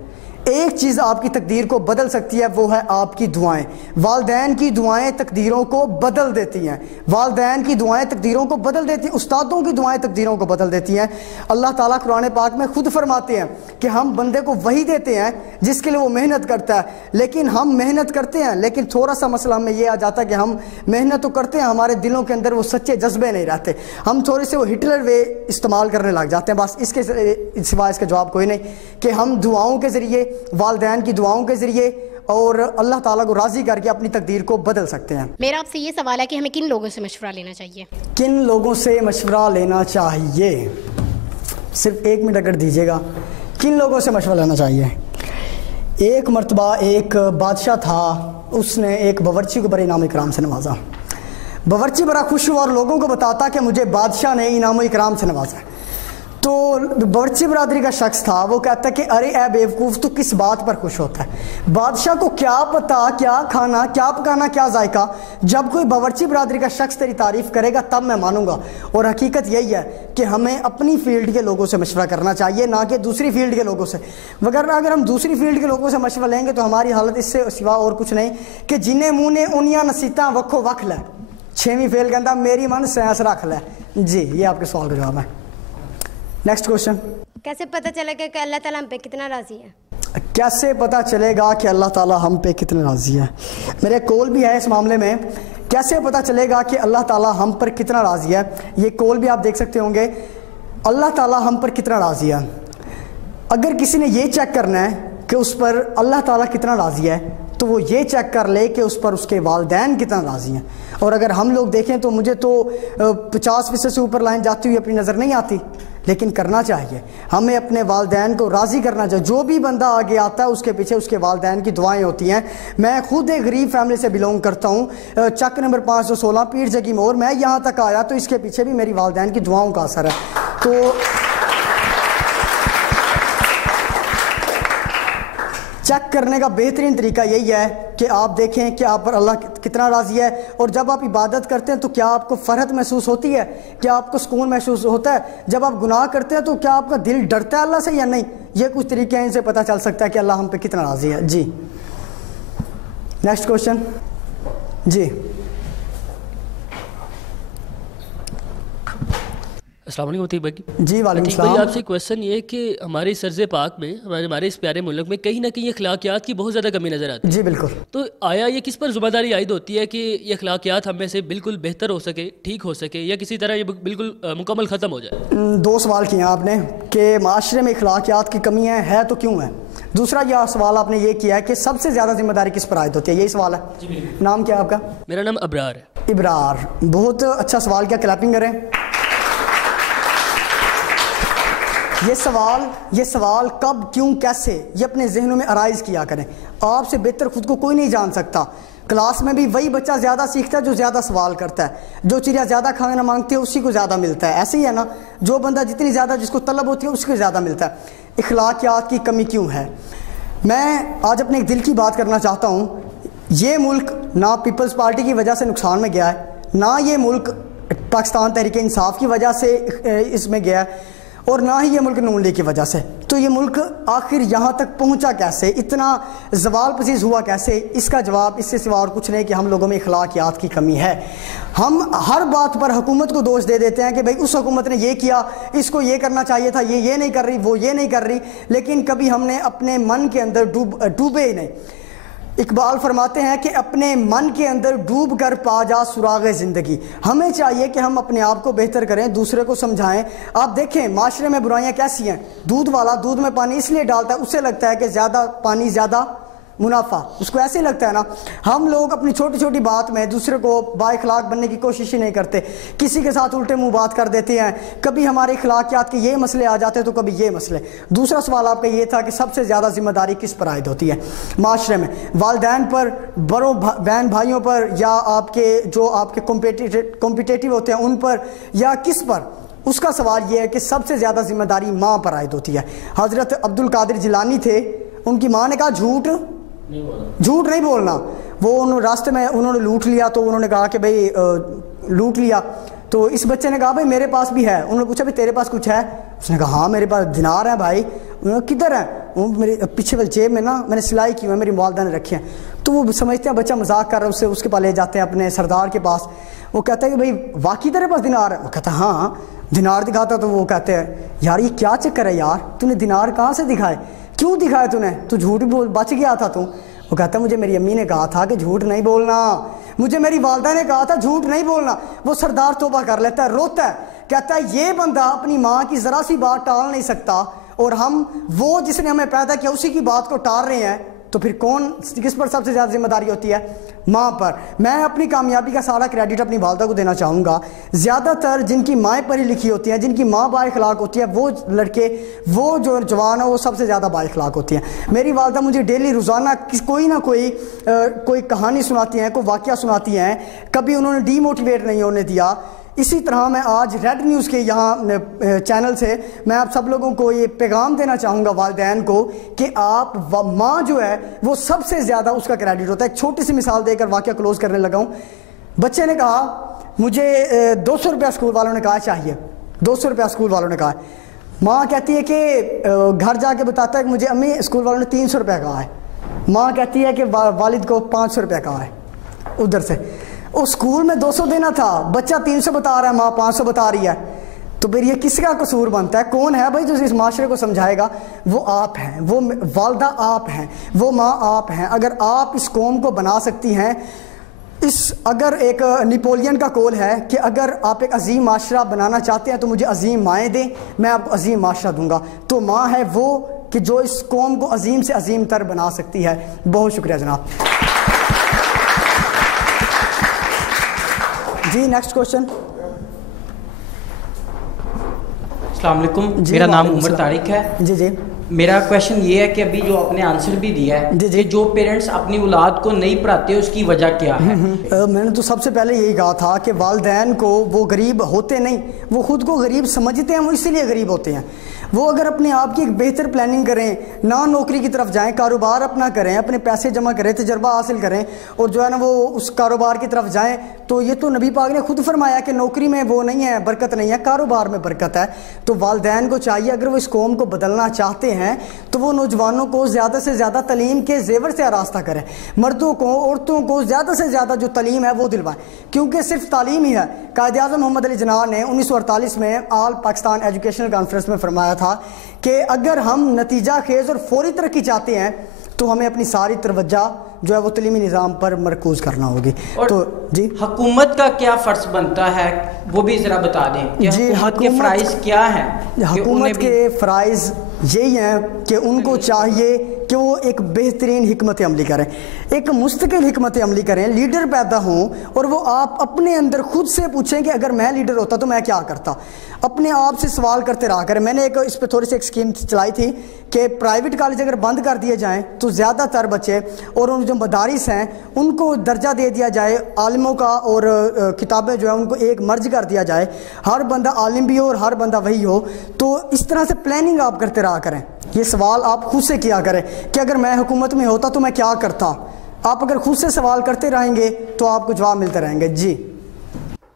ایک چیز آپ کی تقدیر کو بدل سکتی ہے, وہ ہے آپ کی دعائیں. والدین کی دعائیں تقدیروں کو بدل دیتی ہیں, والدین کی دعائیں تقدیروں کو بدل دیتی ہیں, استادوں کی دعائیں تقدیروں کو بدل دیتی ہیں. اللہ تعالیٰ قرآن پاک میں خود فرماتے ہیں کہ ہم بندے کو وہی دیتے ہیں جس کے لیے وہ محنت کرتا ہے. لیکن ہم محنت کرتے ہیں, لیکن تھوڑا سا مسئلہ ہمیں یہ آ جاتا ہے کہ ہم محنت تو کرتے ہیں, ہمارے دلوں کے اندر وہ سچے جذبے نہیں رہتے, ہم تھوڑے سے وہ ہٹلر وے استعمال کرنے لگ جاتے ہیں. بس اس کے سوا اس کا جواب کوئی نہیں کہ ہم دعاؤں کے ذریعے, والدین کی دعاؤں کے ذریعے اور اللہ تعالیٰ کو راضی کر کے اپنی تقدیر کو بدل سکتے ہیں. میرا آپ سے یہ سوال ہے کہ ہمیں کن لوگوں سے مشورہ لینا چاہیے؟ کن لوگوں سے مشورہ لینا چاہیے؟ صرف 1 منٹ اگر دیجیے گا. کن لوگوں سے مشورہ لینا چاہیے؟ ایک مرتبہ ایک بادشاہ تھا, اس نے ایک باورچی کو بڑے انعام و اکرام سے نوازا. باورچی بڑا خوش ہوا اور لوگوں کو بتاتا کہ مجھے بادشاہ نے انعام و اکرام سے نوازا. تو باورچی برادری کا شخص تھا, وہ کہتا ہے کہ ارے اے بیوقوف, تو کس بات پر خوش ہوتا ہے؟ بادشاہ کو کیا پتا کیا کھانا, کیا پکانا, کیا ذائقہ. جب کوئی باورچی برادری کا شخص تیری تعریف کرے گا تب میں مانوں گا. اور حقیقت یہی ہے کہ ہمیں اپنی فیلڈ کے لوگوں سے مشورہ کرنا چاہیے, نہ کہ دوسری فیلڈ کے لوگوں سے. وغیرہ اگر ہم دوسری فیلڈ کے لوگوں سے مشورہ لیں گے تو ہماری حالت اس سے سوا اور کچھ نہیں کہ جنہیں منہ نے انیاں نصیحتاں وکھو وکھ لے, 6ویں فیل کہتا میری من سینس رکھ لے. جی یہ آپ کے سوال کا جواب ہے. Next question. کیسے پتہ چلے گا کہ اللہ تعالیٰ ہم پہ کتنا راضی ہے؟ کیسے پتہ چلے گا کہ اللہ تعالیٰ ہم پہ کتنا راضی ہے؟ میرے کول بھی ہے اس معاملے میں. کیسے پتہ چلے گا کہ اللہ تعالیٰ ہم پر کتنا راضی ہے؟ یہ کول بھی آپ دیکھ سکتے ہوں گے. اللہ تعالیٰ ہم پر کتنا راضی ہے, اگر کسی نے یہ چیک کرنا ہے کہ اس پر اللہ تعالیٰ کتنا راضی ہے تو وہ یہ چیک کر لے کہ اس پر اس کے والدین کتنا راضی ہیں. اور اگر ہم لوگ دیکھیں تو مجھے تو 50% سے اوپر لائن جاتی ہوئی اپنی نظر نہیں آتی, لیکن کرنا چاہیے. ہمیں اپنے والدین کو راضی کرنا چاہیے. جو بھی بندہ آگے آتا ہے اس کے پیچھے اس کے والدین کی دعائیں ہوتی ہیں. میں خود ایک غریب فیملی سے بلونگ کرتا ہوں, چک نمبر 516 پیر جگی مور. میں یہاں تک آیا تو اس کے پیچھے بھی میری والدین کی دعاؤں کا اثر ہے. تو چیک کرنے کا بہترین طریقہ یہی ہے کہ آپ دیکھیں کہ آپ پر اللہ کتنا راضی ہے. اور جب آپ عبادت کرتے ہیں تو کیا آپ کو فرحت محسوس ہوتی ہے, کیا آپ کو سکون محسوس ہوتا ہے؟ جب آپ گناہ کرتے ہیں تو کیا آپ کا دل ڈرتا ہے اللہ سے یا نہیں؟ یہ کچھ طریقے ہیں, ان سے پتہ چل سکتا ہے کہ اللہ ہم پہ کتنا راضی ہے. جی نیکسٹ کوشچن. جی السلام علیکم عتیق بھائی. جی وعلیکم السلام. السلام. آپ سے کویشچن یہ ہے کہ ہماری سرز پاک میں, ہمارے اس پیارے ملک میں کہیں نہ کہیں اخلاقیات کی بہت زیادہ کمی نظر آتی ہے. جی بالکل. تو آیا یہ کس پر ذمہ داری عائد ہوتی ہے کہ یہ اخلاقیات ہم میں سے بالکل بہتر ہو سکے, ٹھیک ہو سکے, یا کسی طرح یہ بالکل مکمل ختم ہو جائے؟ 2 سوال کیے ہیں آپ نے کہ معاشرے میں اخلاقیات کی کمی ہے تو کیوں ہے. دوسرا یہ سوال آپ نے یہ کیا ہے کہ سب سے زیادہ ذمہ داری کس پر عائد ہوتی ہے, یہی سوال ہے. جی نام کیا آپ کا؟ میرا نام ابرار ہے. ابرار, بہت اچھا سوال کیا, کلیپنگ کریں. یہ سوال کب, کیوں, کیسے, یہ اپنے ذہنوں میں ارائز کیا کریں. آپ سے بہتر خود کو کوئی نہیں جان سکتا. کلاس میں بھی وہی بچہ زیادہ سیکھتا ہے جو زیادہ سوال کرتا ہے. جو چڑیا زیادہ کھانا مانگتی ہے اسی کو زیادہ ملتا ہے. ایسے ہی ہے نا, جو بندہ جتنی زیادہ جس کو طلب ہوتی ہے اس کو زیادہ ملتا ہے. اخلاقیات کی کمی کیوں ہے؟ میں آج اپنے ایک دل کی بات کرنا چاہتا ہوں. یہ ملک نہ پیپلز پارٹی کی وجہ سے نقصان میں گیا ہے, نہ یہ ملک پاکستان تحریک انصاف کی وجہ سے اس میں گیا ہے. اور نہ ہی یہ ملک نون لیگ کی وجہ سے. تو یہ ملک آخر یہاں تک پہنچا کیسے, اتنا زوال پذیر ہوا کیسے؟ اس کا جواب اس سے سوا اور کچھ نہیں کہ ہم لوگوں میں اخلاقیات کی کمی ہے. ہم ہر بات پر حکومت کو دوش دے دیتے ہیں کہ بھئی اس حکومت نے یہ کیا, اس کو یہ کرنا چاہیے تھا, یہ نہیں کر رہی, وہ یہ نہیں کر رہی, لیکن کبھی ہم نے اپنے من کے اندر ڈوبے ہی نہیں. اقبال فرماتے ہیں کہ اپنے من کے اندر ڈوب کر پا جا سراغ زندگی. ہمیں چاہیے کہ ہم اپنے آپ کو بہتر کریں, دوسرے کو سمجھائیں. آپ دیکھیں معاشرے میں برائیاں کیسی ہیں. دودھ والا دودھ میں پانی اس لیے ڈالتا ہے, اسے لگتا ہے کہ زیادہ پانی زیادہ منافع, اس کو ایسے ہی لگتا ہے نا. ہم لوگ اپنی چھوٹی چھوٹی بات میں دوسرے کو با اخلاق بننے کی کوشش ہی نہیں کرتے, کسی کے ساتھ الٹے منہ بات کر دیتے ہیں. کبھی ہمارے اخلاقیات کے یہ مسئلے آ جاتے ہیں تو کبھی یہ مسئلے. دوسرا سوال آپ کا یہ تھا کہ سب سے زیادہ ذمہ داری کس پر عائد ہوتی ہے معاشرے میں, والدین پر, بڑوں بہن بھائیوں پر, یا آپ کے جو آپ کے کمپیٹیٹیو ہوتے ہیں ان پر, یا کس پر؟ اس کا سوال یہ ہے کہ سب سے زیادہ ذمہ داری ماں پر عائد ہوتی ہے. حضرت عبد القادر جیلانی تھے, ان کی ماں نے کہا جھوٹ نہیں بولنا. وہ راستے میں انہوں نے لوٹ لیا تو انہوں نے کہا کہ بھئی لوٹ لیا, تو اس بچے نے کہا بھئی میرے پاس بھی ہے. انہوں نے پوچھا بھئی تیرے پاس کچھ ہے؟ اس نے کہا ہاں میرے پاس دینار ہے بھائی. انہوں نے کدھر ہے؟ وہ میرے پیچھے والی جیب میں نا, میں نے سلائی کی ہوئی, میری والدہ نے رکھی ہیں. تو وہ سمجھتے ہیں بچہ مذاق کر رہا ہے, اس کے پاس لے جاتے ہیں اپنے سردار کے پاس. وہ کہتا ہے کہ بھئی واقعی تیرے پاس دینار ہے؟ وہ کہتا ہے ہاں. دینار دکھاتا تو وہ کہتے ہیں یار یہ کیا چکر ہے یار, تو نے دینار کہاں سے دکھائے, کیوں دکھائے تو نے, تو جھوٹ بول بچ گیا تھا تو. وہ کہتا ہے مجھے میری امی نے کہا تھا کہ جھوٹ نہیں بولنا, مجھے میری والدہ نے کہا تھا جھوٹ نہیں بولنا. وہ سردار توبہ کر لیتا ہے, روتا ہے, کہتا ہے یہ بندہ اپنی ماں کی ذرا سی بات ٹال نہیں سکتا, اور ہم وہ جس نے ہمیں پیدا کیا اسی کی بات کو ٹال رہے ہیں. تو پھر کس پر سب سے زیادہ ذمہ داری ہوتی ہے؟ ماں پر. میں اپنی کامیابی کا سارا کریڈٹ اپنی والدہ کو دینا چاہوں گا. زیادہ تر جن کی مائیں پڑھی لکھی ہوتی ہیں, جن کی ماں با اخلاق ہوتی ہے, وہ لڑکے, وہ جو جوان ہیں وہ سب سے زیادہ با اخلاق ہوتی ہیں. میری والدہ مجھے ڈیلی روزانہ کوئی نہ کوئی کہانی سناتی ہیں, کوئی واقعہ سناتی ہیں, کبھی انہوں نے ڈی موٹیویٹ نہیں ہونے دیا. اسی طرح میں آج ریڈ نیوز کے یہاں چینل سے میں آپ سب لوگوں کو یہ پیغام دینا چاہوں گا والدین کو کہ آپ ماں جو ہے وہ سب سے زیادہ اس کا کریڈٹ ہوتا ہے. ایک چھوٹی سی مثال دے کر واقعہ کلوز کرنے لگا ہوں. بچے نے کہا مجھے 200 روپیہ اسکول والوں نے کہا چاہیے, 200 روپیہ اسکول والوں نے کہا. ماں کہتی ہے کہ گھر جا کے بتاتا ہے کہ مجھے امی اسکول والوں نے 300 روپیہ کہا ہے. ماں کہتی ہے کہ والد کو 500 روپیہ کہا ہے. ادھر سے اسکول میں 200 دینا تھا, بچہ 300 بتا رہا ہے, ماں 500 بتا رہی ہے. تو پھر یہ کس کا قصور بنتا ہے؟ کون ہے بھائی جو اس معاشرے کو سمجھائے گا؟ وہ آپ ہیں, وہ والدہ آپ ہیں, وہ ماں آپ ہیں. اگر آپ اس قوم کو بنا سکتی ہیں, اگر ایک نیپولین کا قول ہے کہ اگر آپ ایک عظیم معاشرہ بنانا چاہتے ہیں تو مجھے عظیم مائیں دیں, میں آپ کو عظیم معاشرہ دوں گا. تو ماں ہے وہ کہ جو اس قوم کو عظیم سے عظیم تر بنا سکتی ہے. بہت شکریہ جناب. جی نیکسٹ کوشچن. السلام علیکم, میرا نام عمر طارق ہے. جی میرا کویشچن یہ ہے کہ ابھی جو آپ نے آنسر بھی دیا ہے کہ جو پیرنٹس اپنی اولاد کو نہیں پڑھاتے اس کی وجہ کیا ہے؟ میں نے تو سب سے پہلے یہی کہا تھا کہ والدین کو وہ غریب ہوتے نہیں, وہ خود کو غریب سمجھتے ہیں, وہ اسی لیے غریب ہوتے ہیں. وہ اگر اپنے آپ کی ایک بہتر پلاننگ کریں, نہ نوکری کی طرف جائیں, کاروبار اپنا کریں, اپنے پیسے جمع کریں, تجربہ حاصل کریں, اور جو ہے نا وہ اس کاروبار کی طرف جائیں, تو یہ تو نبی پاک نے خود فرمایا کہ نوکری میں وہ نہیں ہے, برکت نہیں ہے, کاروبار میں برکت ہے. تو والدین کو چاہیے اگر وہ اس قوم کو بدلنا چاہتے ہیں تو وہ نوجوانوں کو زیادہ سے زیادہ تعلیم کے زیور سے آراستہ کریں. مردوں کو, عورتوں کو زیادہ سے زیادہ جو تعلیم ہے وہ دلوائیں, کیونکہ صرف تعلیم ہی ہے. قائد اعظم محمد علی جناح نے 1948 میں آل پاکستان ایجوکیشنل کانفرنس میں فرمایا تھا کہ اگر ہم نتیجہ خیز اور فوری ترقی چاہتے ہیں تو ہمیں اپنی ساری توجہ جو ہے وہ تعلیمی نظام پر مرکوز کرنا ہوگی. تو جی حکومت کا کیا فرض بنتا ہے وہ بھی ذرا بتا دیں کہ حکومت کے فرائض کیا ہیں؟ حکومت کے فرائض یہی ہیں کہ ان کو چاہیے کہ وہ ایک بہترین حکمت عملی کریں, ایک مستقل حکمت عملی کریں, لیڈر پیدا ہوں, اور وہ آپ اپنے اندر خود سے پوچھیں کہ اگر میں لیڈر ہوتا تو میں کیا کرتا. اپنے آپ سے سوال کرتے رہا کریں. میں نے اس پہ تھوڑی سی ایک اسکیم چلائی تھی کہ پرائیویٹ کالج اگر بند کر دیے جائیں تو زیادہ تر بچے اور ان جو مدارس ہیں ان کو درجہ دے دیا جائے عالموں کا, اور کتابیں جو ہیں ان کو ایک مرج کر دیا جائے, ہر بندہ عالم بھی ہو اور ہر بندہ وہی ہو. تو اس طرح سے پلاننگ آپ کرتے رہا کریں. یہ سوال آپ خود سے کیا کریں کہ اگر میں حکومت میں ہوتا تو میں کیا کرتا. آپ اگر خود سے سوال کرتے رہیں گے تو آپ کو جواب ملتے رہیں گے. جی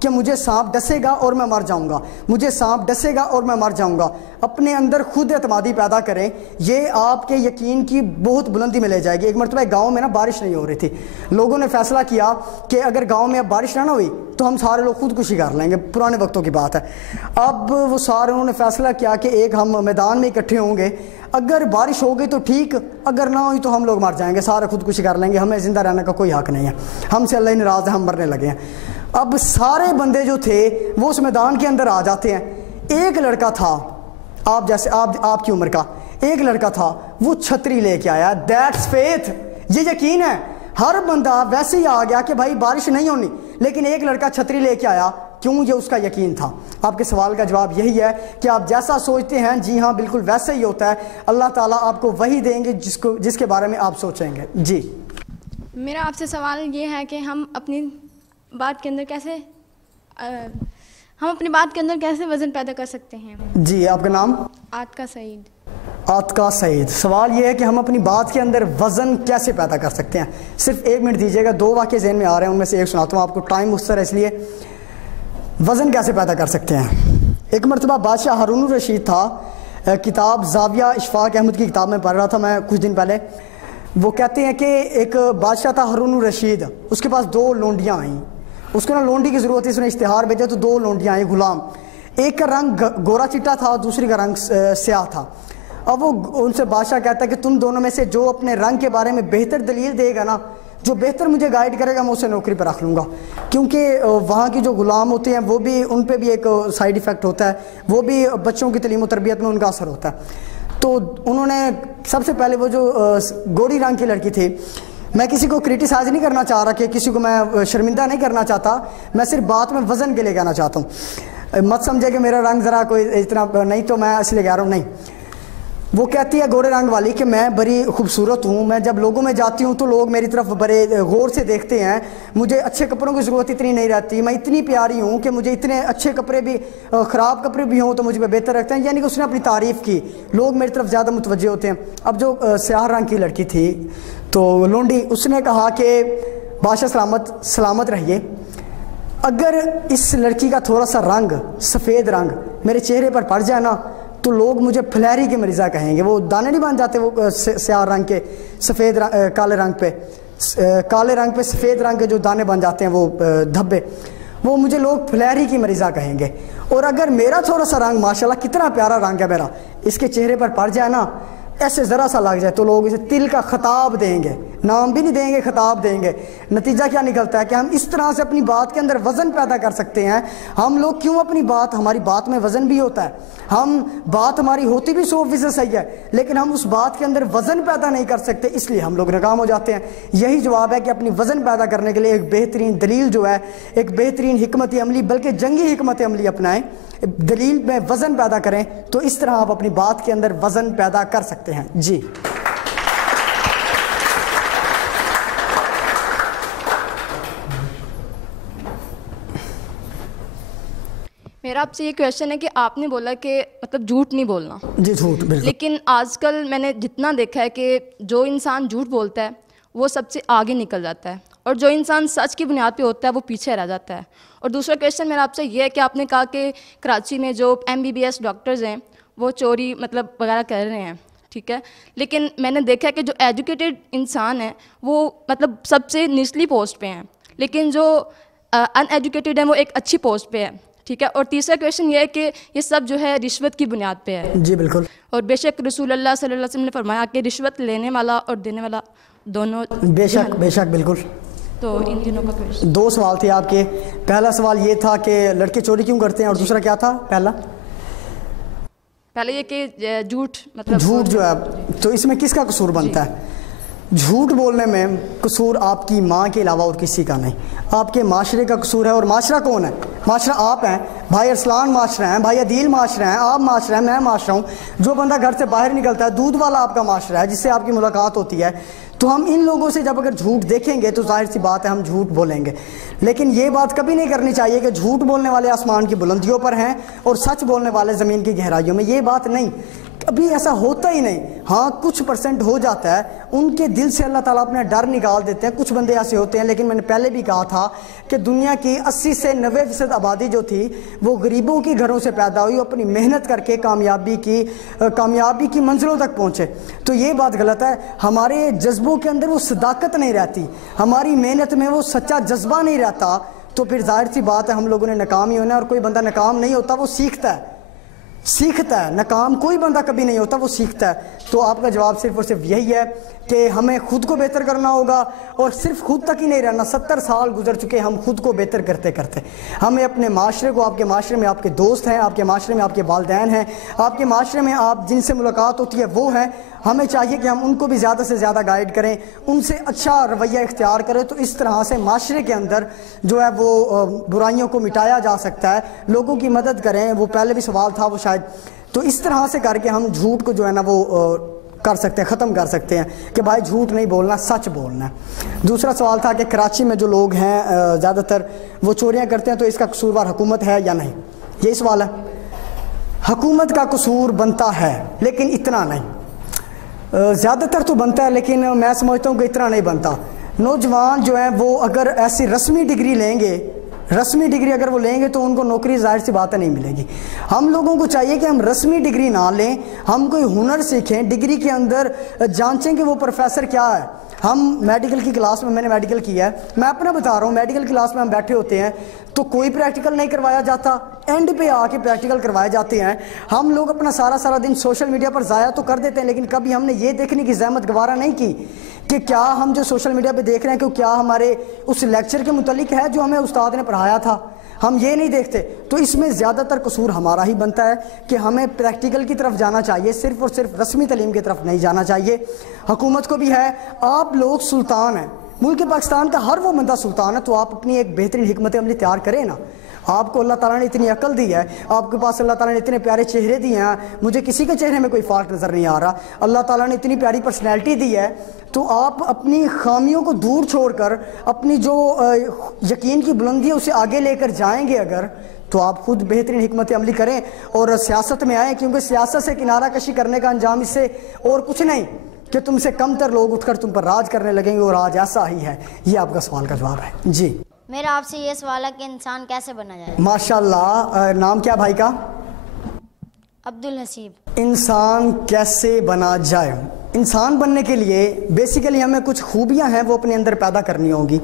کہ مجھے سانپ ڈسے گا اور میں مر جاؤں گا، مجھے سانپ ڈسے گا اور میں مر جاؤں گا، اپنے اندر خود اعتمادی پیدا کریں، یہ آپ کے یقین کی بہت بلندی میں لے جائے گی۔ ایک مرتبہ گاؤں میں نا بارش نہیں ہو رہی تھی، لوگوں نے فیصلہ کیا کہ اگر گاؤں میں اب بارش نہ ہوئی تو ہم سارے لوگ خودکشی کر لیں گے، پرانے وقتوں کی بات ہے۔ اب وہ سارے انہوں نے فیصلہ کیا کہ ایک ہم میدان میں اکٹھے ہوں گے، اگر بارش ہو گئی تو ٹھیک، اگر نہ ہوئی تو ہم لوگ مر جائیں گے، سارے خودکشی کر لیں گے، ہمیں زندہ رہنے کا کوئی حق نہیں ہے، ہم سے اللہ ہی ناراض ہے، ہم مرنے لگے ہیں۔ اب سارے بندے جو تھے وہ اس میدان کے اندر آ جاتے ہیں۔ ایک لڑکا تھا آپ جیسے آپ کی عمر کا، ایک لڑکا تھا وہ چھتری لے کے آیا۔ دیٹس فیتھ، یہ یقین ہے۔ ہر بندہ ویسے ہی آ گیا کہ بھائی بارش نہیں ہونی، لیکن ایک لڑکا چھتری لے کے آیا، کیوں؟ یہ اس کا یقین تھا۔ آپ کے سوال کا جواب یہی ہے کہ آپ جیسا سوچتے ہیں جی ہاں بالکل ویسے ہی ہوتا ہے، اللہ تعالیٰ آپ کو وہی دیں گے جس کے بارے میں آپ سوچیں گے۔ جی میرا آپ سے سوال یہ ہے کہ ہم اپنی بات کے اندر کیسے وزن پیدا کر سکتے ہیں؟ جی آپ کا نام؟ عاتقہ سعید۔ عاتقہ سعید، سوال یہ ہے کہ ہم اپنی بات کے اندر وزن کیسے پیدا کر سکتے ہیں؟ صرف 1 منٹ دیجیے گا، 2 واقعے ذہن میں آ رہے ہیں، ان میں سے ایک سناتا ہوں آپ کو، ٹائم مختصر ہے اس لیے۔ وزن کیسے پیدا کر سکتے ہیں؟ ایک مرتبہ بادشاہ ہارون الرشید تھا، کتاب زاویہ اشفاق احمد کی کتاب میں پڑھ رہا تھا میں کچھ دن پہلے۔ وہ کہتے ہیں کہ ایک بادشاہ تھا ہارون الرشید، اس کے پاس 2 لونڈیاں آئیں، اس کو نا لونڈی کی ضرورت تھی، اس نے اشتہار بھیجا تو 2 لونڈیاں آئیں غلام، ایک کا رنگ گورا چٹا تھا اور دوسری کا رنگ سیاہ تھا۔ اب وہ ان سے بادشاہ کہتا ہے کہ تم دونوں میں سے جو اپنے رنگ کے بارے میں بہتر دلیل دے گا نا، جو بہتر مجھے گائیڈ کرے گا، میں اسے نوکری پہ رکھ لوں گا، کیونکہ وہاں کی جو غلام ہوتے ہیں وہ بھی، ان پہ بھی ایک سائیڈ ایفیکٹ ہوتا ہے، وہ بھی بچوں کی تعلیم و تربیت میں ان کا اثر ہوتا ہے۔ تو انہوں نے سب سے پہلے وہ جو گوری رنگ کی لڑکی تھی، میں کسی کو کرٹیسائز نہیں کرنا چاہ رہا کہ کسی کو میں شرمندہ نہیں کرنا چاہتا، میں صرف بات میں وزن کے لیے کہنا چاہتا ہوں، مت سمجھے کہ میرا رنگ ذرا کوئی اتنا نہیں تو میں اس لیے کہہ رہا ہوں، نہیں۔ وہ کہتی ہے گورے رنگ والی کہ میں بڑی خوبصورت ہوں، میں جب لوگوں میں جاتی ہوں تو لوگ میری طرف بڑے غور سے دیکھتے ہیں، مجھے اچھے کپڑوں کی ضرورت اتنی نہیں رہتی، میں اتنی پیاری ہوں کہ مجھے اتنے اچھے کپڑے بھی، خراب کپڑے بھی ہوں تو مجھ پہ بہتر رکھتے ہیں، یعنی کہ اس نے اپنی تعریف کی، لوگ میری طرف زیادہ متوجہ ہوتے ہیں۔ اب جو سیاہ رنگ کی لڑکی تھی تو لونڈی، اس نے کہا کہ بادشاہ سلامت رہیے، اگر اس لڑکی کا تھوڑا سا رنگ، سفید رنگ میرے چہرے پر پڑ جائے نا تو لوگ مجھے پھلیری کے مریضہ کہیں گے، وہ دانے نہیں بن جاتے وہ سیاہ رنگ کے سفید کالے رنگ پہ سفید رنگ کے جو دانے بن جاتے ہیں وہ دھبے، وہ مجھے لوگ پھلیری کی مریضہ کہیں گے۔ اور اگر میرا تھوڑا سا رنگ، ماشاءاللہ کتنا پیارا رنگ ہے میرا، اس کے چہرے پر پڑ جائے نا، ایسے ذرا سا لگ جائے تو لوگ اسے تل کا خطاب دیں گے، نام بھی نہیں دیں گے، خطاب دیں گے۔ نتیجہ کیا نکلتا ہے کہ ہم اس طرح سے اپنی بات کے اندر وزن پیدا کر سکتے ہیں۔ ہم لوگ کیوں ہماری بات میں وزن بھی ہوتا ہے، ہم بات ہماری ہوتی بھی 100% صحیح ہے، لیکن ہم اس بات کے اندر وزن پیدا نہیں کر سکتے، اس لیے ہم لوگ ناکام ہو جاتے ہیں۔ یہی جواب ہے کہ اپنی وزن پیدا کرنے کے لیے ایک بہترین دلیل جو ہے، ایک بہترین حکمت عملی، بلکہ جنگی حکمت عملی اپنائیں، دلیل میں وزن پیدا کریں، تو اس طرح آپ اپنی بات کے اندر وزن پیدا کر سکتے ہیں۔ جی میرا آپ سے یہ کویشچن ہے کہ آپ نے بولا کہ مطلب جھوٹ نہیں بولنا، جی جھوٹ بالکل، لیکن آج کل میں نے جتنا دیکھا ہے کہ جو انسان جھوٹ بولتا ہے وہ سب سے آگے نکل جاتا ہے، اور جو انسان سچ کی بنیاد پہ ہوتا ہے وہ پیچھے رہ جاتا ہے۔ اور دوسرا کویشچن میرا آپ سے یہ ہے کہ آپ نے کہا کہ کراچی میں جو MBBS ڈاکٹرز ہیں وہ چوری مطلب وغیرہ کر رہے ہیں، ٹھیک ہے، لیکن میں نے دیکھا ہے کہ جو ایجوکیٹڈ انسان ہیں وہ مطلب سب سے نچلی پوسٹ پہ ہیں، لیکن جو ان ایجوکیٹڈ ہیں وہ ایک اچھی پوسٹ پہ ہے، ٹھیک ہے۔ اور تیسرا کویشچن یہ ہے کہ یہ سب جو ہے رشوت کی بنیاد پہ ہے۔ جی بالکل، اور بے شک رسول اللہ صلی اللہ علیہ وسلم نے فرمایا کہ رشوت لینے والا اور دینے والا دونوں، بے شک بالکل۔ تو ان دنوں کا کویشچن 2 سوال تھے آپ کے، پہلا سوال یہ تھا کہ لڑکے چوری کیوں کرتے ہیں، اور دوسرا کیا تھا؟ پہلے یہ کہ جھوٹ مطلب جھوٹ جو ہے، تو اس میں کس کا قصور بنتا ہے؟ جھوٹ بولنے میں قصور آپ کی ماں کے علاوہ اور کسی کا نہیں، آپ کے معاشرے کا قصور ہے۔ اور معاشرہ کون ہے؟ معاشرہ آپ ہیں، بھائی ارسلان معاشرہ ہیں، بھائی عدیل معاشرہ ہیں، آپ معاشرہ ہیں، میں معاشرہ ہوں۔ جو بندہ گھر سے باہر نکلتا ہے، دودھ والا آپ کا معاشرہ ہے جس سے آپ کی ملاقات ہوتی ہے۔ تو ہم ان لوگوں سے جب اگر جھوٹ دیکھیں گے تو ظاہر سی بات ہے ہم جھوٹ بولیں گے، لیکن یہ بات کبھی نہیں کرنی چاہیے کہ جھوٹ بولنے والے آسمان کی بلندیوں پر ہیں اور سچ بولنے والے زمین کی گہرائیوں میں، یہ بات نہیں۔ کبھی ایسا ہوتا ہی نہیں. ہاں کچھ پرسنٹ ہو جاتا ہے, ان کے دل سے اللہ تعالیٰ اپنا ڈر نکال دیتے ہیں. کچھ بندے ایسے ہوتے ہیں, لیکن میں نے پہلے بھی کہا تھا کہ دنیا کی 80 سے 90% آبادی جو تھی وہ غریبوں کے گھروں سے پیدا ہوئی, اپنی محنت کر کے کامیابی کی منزلوں تک پہنچے. تو یہ بات غلط ہے. ہمارے جذبوں کے اندر وہ صداقت نہیں رہتی, ہماری محنت میں وہ سچا جذبہ نہیں رہتا, تو پھر ظاہر سی بات ہے ہم لوگوں نے ناکام ہی ہونا ہے. اور کوئی بندہ ناکام نہیں ہوتا, وہ سیکھتا ہے. ناکام کوئی بندہ کبھی نہیں ہوتا, وہ سیکھتا ہے. تو آپ کا جواب صرف اور صرف یہی ہے کہ ہمیں خود کو بہتر کرنا ہوگا, اور صرف خود تک ہی نہیں رہنا. 70 سال گزر چکے ہم خود کو بہتر کرتے کرتے. ہمیں اپنے معاشرے کو, آپ کے معاشرے میں آپ کے دوست ہیں, آپ کے معاشرے میں آپ کے والدین ہیں, آپ کے معاشرے میں آپ جن سے ملاقات ہوتی ہے وہ ہیں, ہمیں چاہیے کہ ہم ان کو بھی زیادہ سے زیادہ گائیڈ کریں, ان سے اچھا رویہ اختیار کریں. تو اس طرح سے معاشرے کے اندر جو ہے وہ برائیوں کو مٹایا جا سکتا ہے. لوگوں کی مدد کریں, وہ پہلے بھی سوال تھا وہ شاید. تو اس طرح سے کر کے ہم جھوٹ کو جو ہے نا وہ کر سکتے ہیں, ختم کر سکتے ہیں کہ بھائی جھوٹ نہیں بولنا, سچ بولنا ہے. دوسرا سوال تھا کہ کراچی میں جو لوگ ہیں زیادہ تر وہ چوریاں کرتے ہیں, تو اس کا قصوروار حکومت ہے یا نہیں, یہی سوال ہے. حکومت کا قصور بنتا ہے لیکن اتنا نہیں. زیادہ تر تو بنتا ہے, لیکن میں سمجھتا ہوں کہ اتنا نہیں بنتا. نوجوان جو ہیں وہ اگر ایسی رسمی ڈگری لیں گے, اگر وہ لیں گے تو ان کو نوکری ظاہر سی بات نہیں ملے گی. ہم لوگوں کو چاہیے کہ ہم رسمی ڈگری نہ لیں, ہم کوئی ہنر سیکھیں, ڈگری کے اندر جانچیں کہ وہ پروفیسر کیا ہے. ہم میڈیکل کی کلاس میں, میں نے میڈیکل کیا ہے, میں اپنا بتا رہا ہوں, میڈیکل کلاس میں ہم بیٹھے ہوتے ہیں تو کوئی پریکٹیکل نہیں کروایا جاتا, اینڈ پہ آ کے پریکٹیکل کروائے جاتے ہیں. ہم لوگ اپنا سارا دن سوشل میڈیا پر ضائع تو کر دیتے ہیں, لیکن کبھی ہم نے یہ دیکھنے کی زحمت گوارا نہیں کی کہ کیا ہم جو سوشل میڈیا پہ دیکھ رہے ہیں کہ کیا ہمارے اس لیکچر کے متعلق ہے جو ہمیں استاد نے پڑھایا تھا. ہم یہ نہیں دیکھتے. تو اس میں زیادہ تر قصور ہمارا ہی بنتا ہے کہ ہمیں پریکٹیکل کی طرف جانا چاہیے, صرف اور صرف رسمی تعلیم کی طرف نہیں جانا چاہیے. حکومت کو بھی ہے, آپ لوگ سلطان ہیں, ملک پاکستان کا ہر وہ بندہ سلطان ہے, تو آپ اپنی ایک بہترین حکمت عملی تیار کریں نا. آپ کو اللہ تعالیٰ نے اتنی عقل دی ہے, آپ کے پاس اللہ تعالیٰ نے اتنے پیارے چہرے دیے ہیں, مجھے کسی کے چہرے میں کوئی فالٹ نظر نہیں آ رہا. اللہ تعالیٰ نے اتنی پیاری پرسنالٹی دی ہے, تو آپ اپنی خامیوں کو دور چھوڑ کر اپنی جو یقین کی بلندی ہے اسے آگے لے کر جائیں گے اگر, تو آپ خود بہترین حکمت عملی کریں اور سیاست میں آئیں. کیونکہ سیاست سے کنارہ کشی کرنے کا انجام اس سے اور کچھ نہیں کہ تم سے کم تر لوگ اٹھ کر تم پر راج کرنے لگیں گے, اور راج ایسا ہی ہے. یہ آپ کا سوال کا جواب ہے. جی میرا آپ سے یہ سوال ہے کہ انسان کیسے بنا جائے؟ ماشاءاللہ. نام کیا بھائی کا؟ عبدالحسیب. انسان کیسے بنا جائے؟ انسان بننے کے لیے بیسیکلی ہمیں کچھ خوبیاں ہیں وہ اپنے اندر پیدا کرنی ہوگی.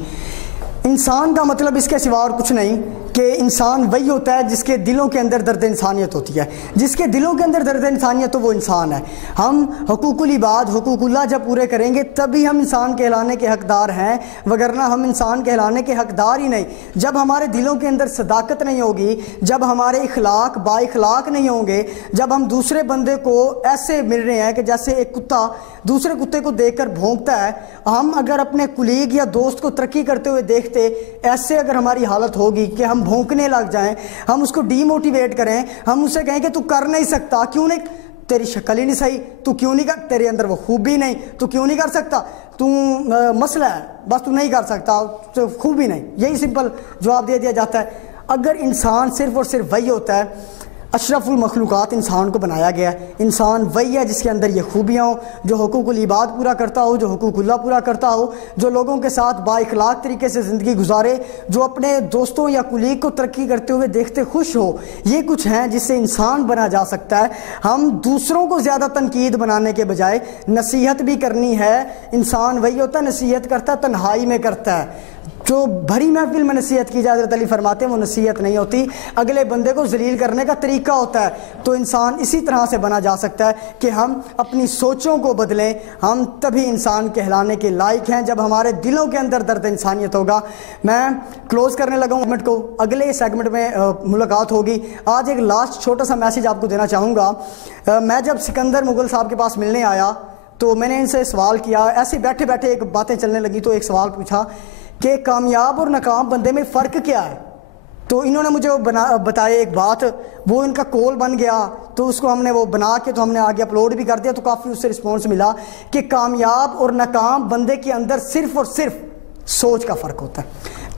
انسان کا مطلب اس کے سوا اور کچھ نہیں کہ انسان وہی ہوتا ہے جس کے دلوں کے اندر درد انسانیت ہوتی ہے. جس کے دلوں کے اندر درد انسانیت تو وہ انسان ہے. ہم حقوق العباد, حقوق اللہ جب پورے کریں گے تبھی ہم انسان کہلانے کے حقدار ہیں, وگرنہ ہم انسان کہلانے کے حقدار ہی نہیں. جب ہمارے دلوں کے اندر صداقت نہیں ہوگی, جب ہمارے اخلاق با اخلاق نہیں ہوں گے, جب ہم دوسرے بندے کو ایسے مل رہے ہیں کہ جیسے ایک کتا دوسرے کتے کو دیکھ کر بھونکتا ہے, ہم اگر اپنے کلیگ یا دوست کو ترقی کرتے ہوئے دیکھتے ایسے اگر ہماری حالت ہوگی کہ ہم بھونکنے لگ جائیں, ہم اس کو ڈی موٹیویٹ کریں, ہم اسے کہیں کہ تو کر نہیں سکتا, کیوں نہیں, تیری شکل ہی نہیں صحیح, تو کیوں نہیں کر, تیرے اندر وہ خوبی نہیں, تو کیوں نہیں کر سکتا, تو مسئلہ ہے بس تو نہیں کر سکتا, تو خوبی نہیں. یہی سمپل جواب دے دیا جاتا ہے. اگر انسان صرف اور صرف وہی ہوتا ہے, اشرف المخلوقات انسان کو بنایا گیا ہے, انسان وہی ہے جس کے اندر یہ خوبیاں ہوں, جو حقوق العباد پورا کرتا ہو, جو حقوق اللہ پورا کرتا ہو, جو لوگوں کے ساتھ با اخلاق طریقے سے زندگی گزارے, جو اپنے دوستوں یا کلیگ کو ترقی کرتے ہوئے دیکھتے خوش ہو. یہ کچھ ہیں جس سے انسان بنا جا سکتا ہے. ہم دوسروں کو زیادہ تنقید بنانے کے بجائے نصیحت بھی کرنی ہے. انسان وہی ہوتا ہے نصیحت کرتا ہے تنہائی میں کرتا ہے. جو بھری محفل میں نصیحت کی جائے, حضرت علی فرماتے ہیں وہ نصیحت نہیں ہوتی, اگلے بندے کو ذلیل کرنے کا طریقہ ہوتا ہے. تو انسان اسی طرح سے بنا جا سکتا ہے کہ ہم اپنی سوچوں کو بدلیں, ہم تبھی انسان کہلانے کے لائق ہیں جب ہمارے دلوں کے اندر درد انسانیت ہوگا. میں کلوز کرنے لگا ہوں سیگمنٹ کو, اگلے سیگمنٹ میں ملاقات ہوگی. آج ایک لاسٹ چھوٹا سا میسیج آپ کو دینا چاہوں گا. میں جب سکندر مغل صاحب کے پاس ملنے آیا تو میں نے ان سے سوال کیا, ایسے بیٹھے بیٹھے ایک باتیں چلنے لگی تو ایک سوال پوچھا کہ کامیاب اور ناکام بندے میں فرق کیا ہے. تو انہوں نے مجھے بتایا ایک بات, وہ ان کا کول بن گیا, تو اس کو ہم نے وہ بنا کے تو ہم نے آگے اپلوڈ بھی کر دیا, تو کافی اس سے رسپانس ملا کہ کامیاب اور ناکام بندے کے اندر صرف اور صرف سوچ کا فرق ہوتا ہے.